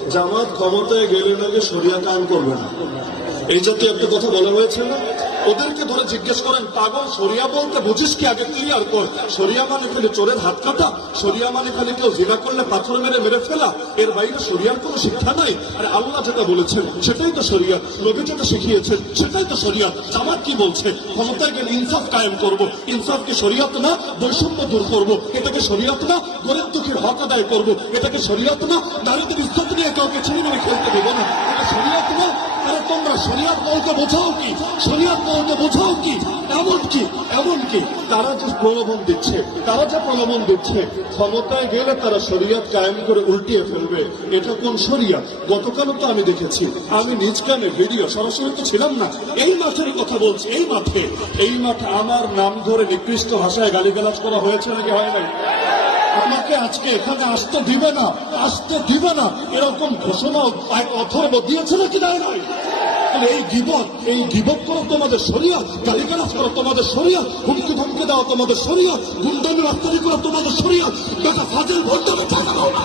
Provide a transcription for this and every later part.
জামাত ক্ষমতায় গেলে নাকি শরিয়া কায়েম করবে না, এই জাতীয় একটা কথা বলা হয়েছে না? ওদেরকে ধরে জিজ্ঞেস করেন, পাগল শরিয়া বলতে বুঝিস কি, আগে ক্লিয়ার কর। শরিয়া মানে খালি চোরের হাত কাটা? শরিয়া মানে খালি কেউ জিনা করলে পাথর মেরে মেরে ফেলা? এর বাইরে শরিয়ার কোনো শিক্ষা নাই? আর আল্লাহ যেটা বলেছেন সেটাই তো শরিয়া, নবী যেটা শিখিয়েছেন সেটাই তো শরিয়া। জামাত কি বলছে? ক্ষমতায় গেলে ইনসাফ কায়েম করব। ইনসাফ কি শরিয়ত না? বৈষম্য দূর করব। এটাকে শরিয়ত না? গরিব দুঃখীর হক আদায় করব। এটাকে শরিয়ত না? নারীদের ইজ্জত নিয়ে কাউকে ছিনিয়ে মেরে খেলতে দেবো না। এটা শরিয়ত না? আরে তোমরা শরিয়ত বলতে বোঝাও কি? শরিয়ত বলতে বোঝাও কি? এমনকি তারা যে প্রলোভন দিচ্ছে ক্ষমতায় গেলে তারা শরিয়ত কায়েম করে উল্টিয়ে ফেলবে। এটা কোন শরিয়ত? গতকালও তো আমি দেখেছি, আমি নিজ কানে ভিডিও, সরাসরি তো ছিলাম না, এই মাঠের কথা বলছি। এই মাঠে আমার নাম ধরে নিকৃষ্ট ভাষায় গালিগালাজ করা হয়েছে নাকি হয় নাই? আমাকে আজকে এখানে আসতে দিবে না এরকম ঘোষণা এক অথর্ব দিয়েছে নাকি দেয় নাই? এই গিবত করো তোমাদের শরিয়ত, গালিগালাজ করো তোমাদের শরিয়ত, হুমকি ধমকি দেওয়া তোমাদের শরিয়ত, গুন্ডামি রাস্তারি করো তোমাদের শরিয়ত। বেটা ফাজিল ভণ্ডামি ঠেকাও না।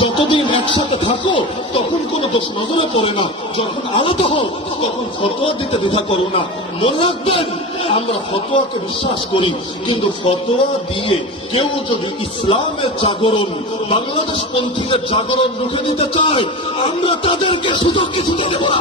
যতদিন একসাথে থাকো তখন কোনো দোষ নজরে পড়ে না, যখন আলাদা হও তখন ফতোয়া দিতে দ্বিধা করো না। মনে রাখবেন, আমরা ফতোয়াকে বিশ্বাস করি, কিন্তু ফতোয়া দিয়ে কেউ যদি ইসলামের জাগরণ, বাংলাদেশ পন্থীদের জাগরণ রুখে দিতে চায়, আমরা তাদেরকে সুযোগ কিছু দেব না।